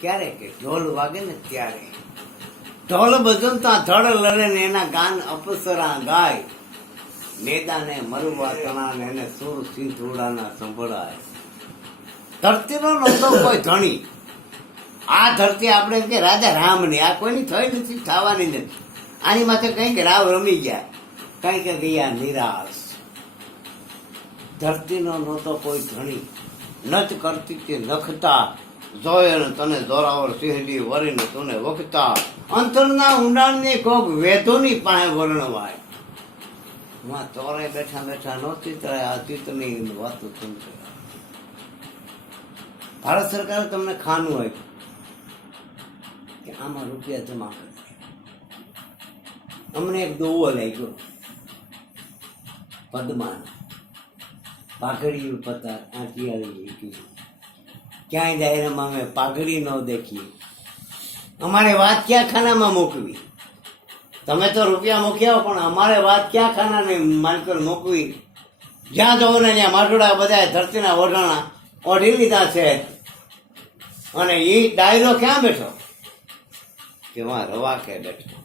ક્યારે કે ઢોલ વાગે ને ત્યારે ઢોલ બજવતા ધડ લડે ને એના ગાન અપસરા ગાય, મેદાને મરવા તણા ને એને સુર સિંધુડાના સંભળાય. ધરતીનો નહોતો કોઈ ધણી. આ ધરતી આપણે કે રાજા રામની, આ કોઈની થઈ નથી, થવાની નથી. આની માથે કઈ કે રાવ રમી ગયા, કઈ કે ગયા નિરાશ. ધરતીનો નહોતો કોઈ ધણી, નચ કરતી તે નખતા, જોય ને તને જોરાવર સિંહડી વરીને તને વખતા. અંતરના ઊંડાણની કોક વેધોની પાસે વર્ણવાય. માં ચોરે બેઠા બેઠા નો ચિતરાય, આ ચિત્રની વાતો સમજે. ભારત સરકારે તમને ખાનું આપ્યું કે આમાં રૂપિયા જમા કરી. અમને એક દોવો લાગ્યો, પદ્માન પાઘડી પતાર આંટિયાળી, ક્યાંય દાયરામાં અમે પાઘડી ન દેખીએ. અમારે વાત ક્યાં ખાનામાં મૂકવી? તમે તો રૂપિયા મૂક્યા પણ અમારે વાત ક્યાં ખાનાને માલકર મૂકવી? જ્યાં જવું ને ત્યાં માટોડા બધા ધરતીના ઓઢાણા ઓઢી લીધા છે. અને એ ડાયરો ક્યાં બેઠો? કે વાં રવા કે બેઠો,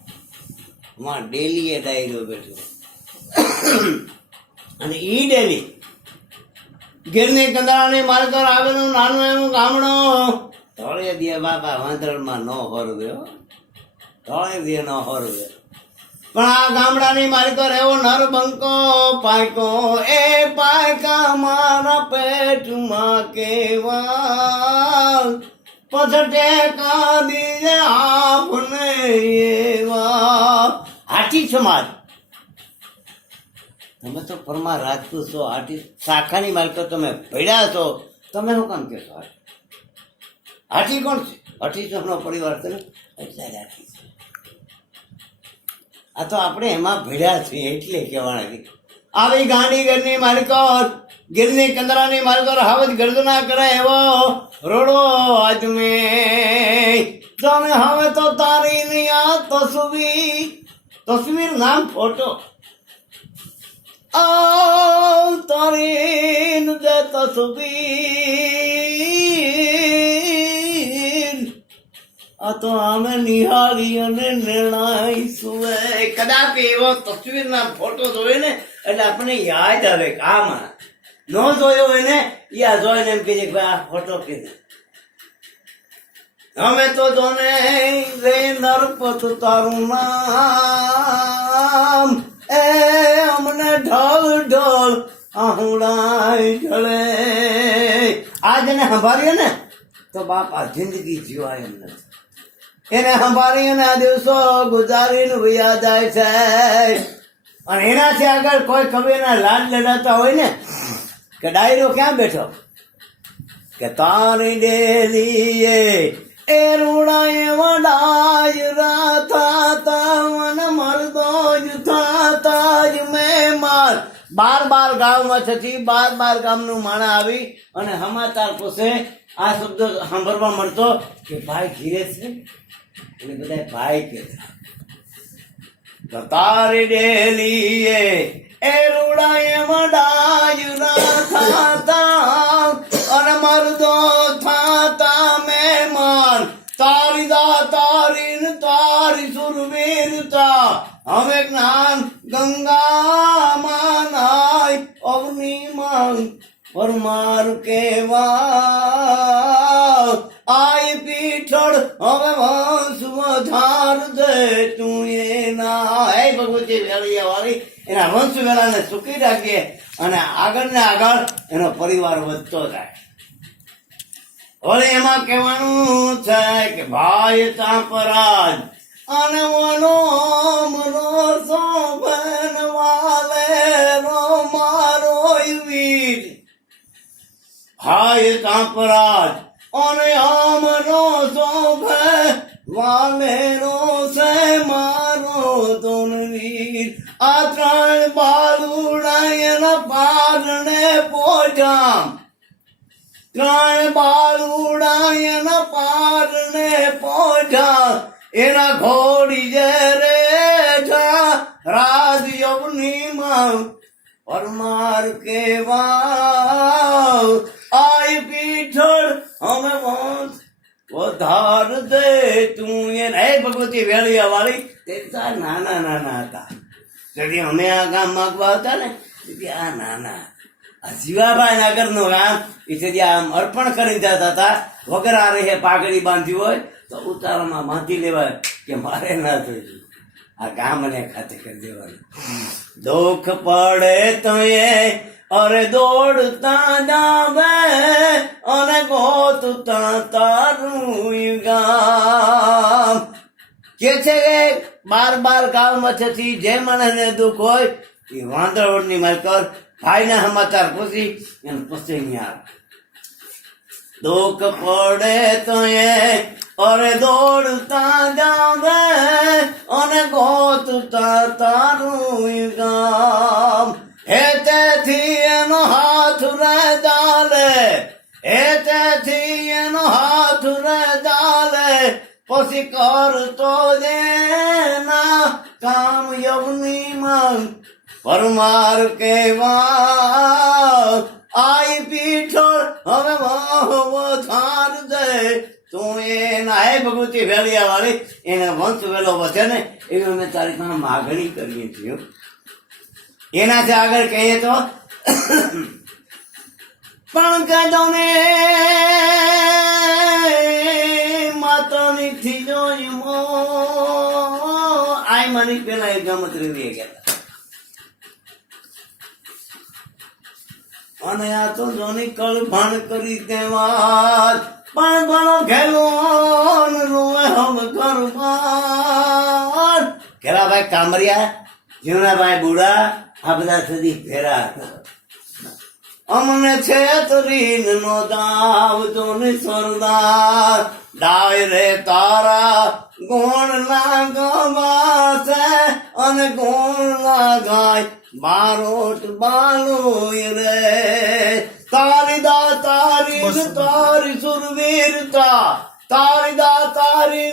વાં ડેલી એ ડાયરો બેઠો. અને ઈ ડેલી ગીરની કંદારાની માલકર આવેલું નાનું એનું ગામડું. ધોળે દે બાપા વાંદરમાં ન હોરવ્યો, ધોળે દે ન હોરવ્યો. પણ આ ગામડાની માલકર એવો નરબંકો પાયકો, એ પાયકા મારા પેટમાં કેવા, પછટે કાંદીને આપને એવા. હાથી સમાજ, તમે તો પરમા રાજપૂત છો, હાથી શાખાની માલકર તમે ભેડ્યા છો, તમે શું કામ કહેશો? હાથી કોણ છે? અઠીસોનો પરિવાર છે ને, એટલે જ હાથી છે. આ તો આપણે એમાં ભેડ્યા છીએ એટલે કહેવાના. આવી ગાંડી ઘરની માલકર, ગીરની કંદરાની માલકર હાવજ ગર્દના કરે એવો રોડો આજમે. તમે હવે તો તારી ની આ તસવીર નામ ફોટો, તારી જે તસવીર, આ તો અમે નિહાળી અને નિર્ણય સુવે. કદાચ એવો તસવીરના ફોટો જોયો ને એટલે આપણને યાદ આવે કે આમાં ન જોયો હોય ને, યા જોઈને એમ કહીએ કે આ ફોટો કીધો. અમે તો જોને રે નરપત તારું નામ, એ અમને ઢોલ ઢોલ આહુડાય ઢળે. આ જેને સંભાળીએ ને તો બાપ આ જિંદગી જીવાય એમ નથી. એને સંભાળી અને આ દિવસો ગુજારીને વયા જાય છે. અને એનાથી આગળ કોઈ કવિના લાડ લડાતા હોય ને કે ડાયરો ક્યાં બેઠો કે તારી ડેલીએ એ રૂડાએ વડાયરા થાતા મન મરદો જ થાતા જ મહેમાન. 12 ગામમાં છથી 12 ગામનું માણા આવી અને સમાચાર પૂછે. આ શબ્દ સાંભળવા મળતો કે ભાઈ ધીરે છે, એટલે બધા ભાઈ કહેતા તારી ડેલીએ એ રૂડાએ વડાયરા થાતા અને મરદો થાતા મહેમાન. તારી દાતારી ને તારી સુરવીરતા હવે જ્ઞાન ગંગામાં નાય અવની માંગ પરમાર કેવા. આય પીઠળ હવે વંશ વધાર દે તું એના. હે ભગવતી વેળિયા વાળી એના વંશ વેળાને સુખી રાખીએ અને આગળ ને આગળ એનો પરિવાર વધતો જાય. હવે એમાં કહેવાનું છે કે ભાઈ ચાંપરાજ અને મનો મનો શોભન વાલે રો મારો વીર. હાય ચાંપરાજ અને આમનો શોભે વાલે રો છે મારો તોનવીર. આ 3 બાલુડા એના પારણે પોઢામ, 3 બાલુડા એના પારણે પોઢા. એના ઘોડી જે રેઠા રાજ યવની માં પરમાર કેવા. આય પીઠળ અમે વંશ વધાર દે તું એ હે ભગવતી વેળિયા વાળી તે નાના નાના હતા તેથી અમે આ ગામ માંગવા હતા ને તેથી આ નાના આ જીવાભાઈ નાગરનું ગામ એ આમ અર્પણ કરી જતા હતા વગર આ રહે પાઘડી બાંધી હોય તો ઉતારામાં બાંધી લેવાય કે મારે ના થયું આ ગામ અને ખાતે કરી દેવાનું દુઃખ પડે તો એ અરે દોડતા જાવે અને ગોતતા તારું ગામ કે છે કે બાર ગામમાંથી જે માણસને દુઃખ હોય એ વાંદરવડની માલકર ભાઈના સમાચાર પૂછી અને પછી અહીંયા દુઃખ પડે તો એ અરે દોડતા જાવે અને ગોતતા તારું ગામ હે તેથી એનો હાથ રે ચાલે હે તેથી એનો હાથ રે ચાલે પછી કરતો જેના કામ યવની માંગ પરમાર કેવા આઈ પીઠળ હવે વધાર દે તું એના હે ભગવતી વેળિયા વાળી એને વંશ વેલો વધે ને એવી અમે તારી પાસે માગણી કરીએ છીએ એનાથી આગળ કહીએ તો પણ કદો ને માતાની થી જોઈ આય મારી પેલા એક ગમત રેવી ગયા અને આ તો જોની કળભાણ કરી તેવા પણ ભણો ઘેલો રોવે હમ ઘરમાં ઘેરાભાઈ કામરિયા જીવનાભાઈ બુડા આ બધા સુધી ભેરા અમને છે તરીન નો દાવ તો સરદાર ડાય રે તારા ગુણ લાગવા છે અને ગુણ લાગાય બારોટ બાલો રે તારી તારી સુરવીરતા તારી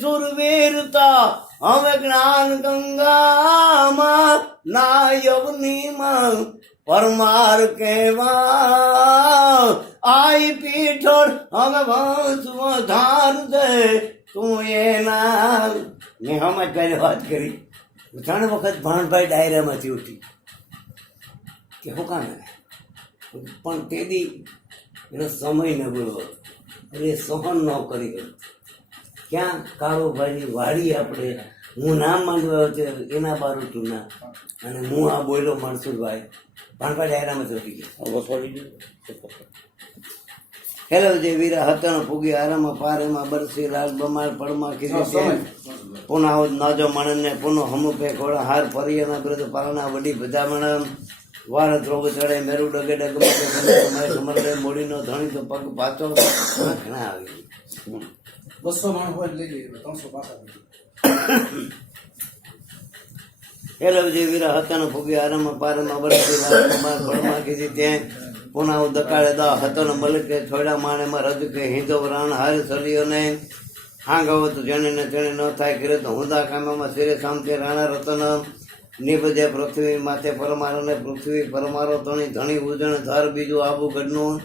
સુરવીરતા હવે જ્ઞાન ગંગામાં નાયવની માં પરમાર કેવા આઈ પીઠળ હવે વંશ વધાર દે તું એના મેં હમણાં પહેલી વાત કરી ત્રણ વખત ભાણભાઈ ડાયરામાંથી ઉઠી કે હું કામ પણ તેદી એનો સમય નબળો હતો એ સહન ન કરી ગયો ક્યાં કાળુભાઈની વાડી આપણે હું નામ માંગવા એના બારોટું ના અને હું આ બોલ્યો મનસુરભાઈ ભાણભાઈ ડાયરામાંથી ઉઠી ગયા હેલો જે વીરા હતા પૂગી આરામાં પારેમાં બરસી લાલ બમાર પડમાં કીધું પુના નાજો મણને પુનો હમુપે ઘોડા હાર પરિયાના બૃદ પાલના વડી ભજામણ વાળ ધ્રોગ ચડે મેરુ ડગે ડગ સમરે મોડીનો ધણી તો પગ પાછો ઘણા આવી 200 માણસ હોય લઈ જઈએ 300 પાછા હેલો જે વીરા હતા પૂગી આરામાં પારેમાં બરસી લાલ બમાર પડમાં કીધી ત્યાં પુના દકાળે દા હતો ને મલકે થોડા માણેમાં રજ કે હિંદો રાણ હાર સળિયો ને હાંગવો તો જેને ને તેને ન થાય કરે તો હુંદા કામમાં શિરે સામતે રાણા રતન નિબજે પૃથ્વી માથે પરમારો ને પૃથ્વી પરમારો તણી ધણી ઉજણ ધાર બીજું આબુ ગઢનું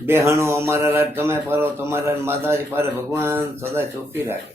બેહણો અમારા લાડ તમે પારો તમારા માતાજી પારે ભગવાન સદા ચોખ્ખી રાખે.